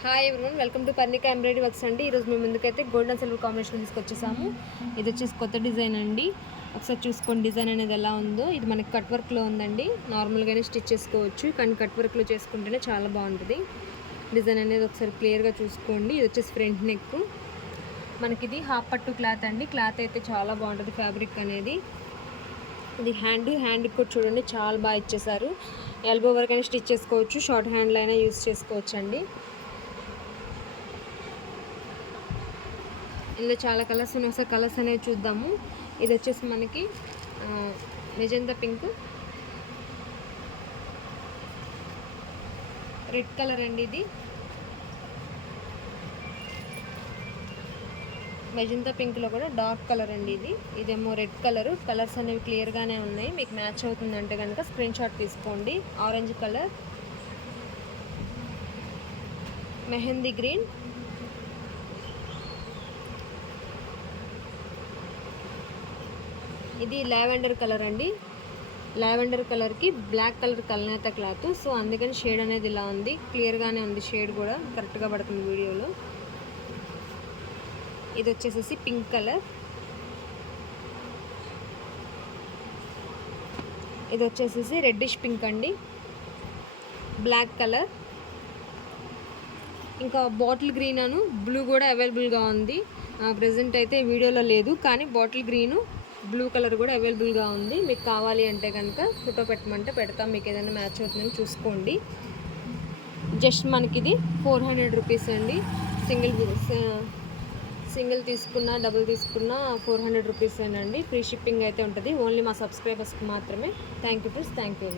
Hi everyone, welcome to Parnika embroidery works అండి. ఈరోజు మేము ముందుకైతే గోల్డ్ అండ్ సిల్వర్ కాంబినేషన్ తీసుకొచ్చేసాము. ఇది వచ్చేసి కొత్త డిజైన్ అండి. ఒకసారి చూసుకోండి డిజైన్ అనేది ఎలా ఉందో. ఇది మనకి కట్ వర్క్లో ఉందండి. నార్మల్గానే స్టిచ్ చేసుకోవచ్చు, కానీ కట్ వర్క్లో చేసుకుంటేనే చాలా బాగుంటుంది. డిజైన్ అనేది ఒకసారి క్లియర్గా చూసుకోండి. ఇది వచ్చేసి ఫ్రంట్ నెక్. మనకి ఇది హాఫ్ పట్టు క్లాత్ అండి. క్లాత్ అయితే చాలా బాగుంటుంది, ఫ్యాబ్రిక్ అనేది. ఇది హ్యాండ్ కూడా చూడండి, చాలా బాగా ఇచ్చేసారు. ఎల్బో వరకు అయినా స్టిచ్ చేసుకోవచ్చు, షార్ట్ హ్యాండ్లో అయినా యూస్ చేసుకోవచ్చు అండి. ఇందులో చాలా కలర్స్ ఉన్నాయి, ఒకసారి కలర్స్ అనేవి చూద్దాము. ఇది వచ్చేసి మనకి మెజెంతా పింక్, రెడ్ కలర్ అండి. ఇది మెజెంతా పింక్లో కూడా డార్క్ కలర్ అండి. ఇదేమో రెడ్ కలర్. కలర్స్ అనేవి క్లియర్గానే ఉన్నాయి. మీకు మ్యాచ్ అవుతుందంటే కనుక స్క్రీన్ షాట్ తీసుకోండి. ఆరెంజ్ కలర్, మెహందీ గ్రీన్, ఇది లావెండర్ కలర్ అండి. లావెండర్ కలర్కి బ్లాక్ కలర్ కల్నేత క్లాత్, సో అందుకని షేడ్ అనేది ఇలా ఉంది. క్లియర్గానే ఉంది, షేడ్ కూడా కరెక్ట్గా పడుతుంది వీడియోలో. ఇది వచ్చేసేసి పింక్ కలర్, ఇది వచ్చేసేసి రెడ్డిష్ పింక్ అండి. బ్లాక్ కలర్, ఇంకా బాటిల్ గ్రీన్ అను బ్లూ కూడా అవైలబుల్గా ఉంది. ప్రజెంట్ అయితే వీడియోలో లేదు, కానీ బాటిల్ గ్రీను బ్లూ కలర్ కూడా అవైలబుల్గా ఉంది. మీకు కావాలి అంటే కనుక ఫోటో పెట్టమంటే పెడతాం, మీకు ఏదైనా మ్యాచ్ అవుతుందని చూసుకోండి. జస్ట్ మనకి ఇది 400 రూపీస్ అండి. సింగిల్ తీసుకున్నా డబుల్ తీసుకున్నా 400 రూపీస్ అండి. ఫ్రీ షిప్పింగ్ అయితే ఉంటుంది, ఓన్లీ మా సబ్స్క్రైబర్స్కి మాత్రమే. Thank you friends, thank you.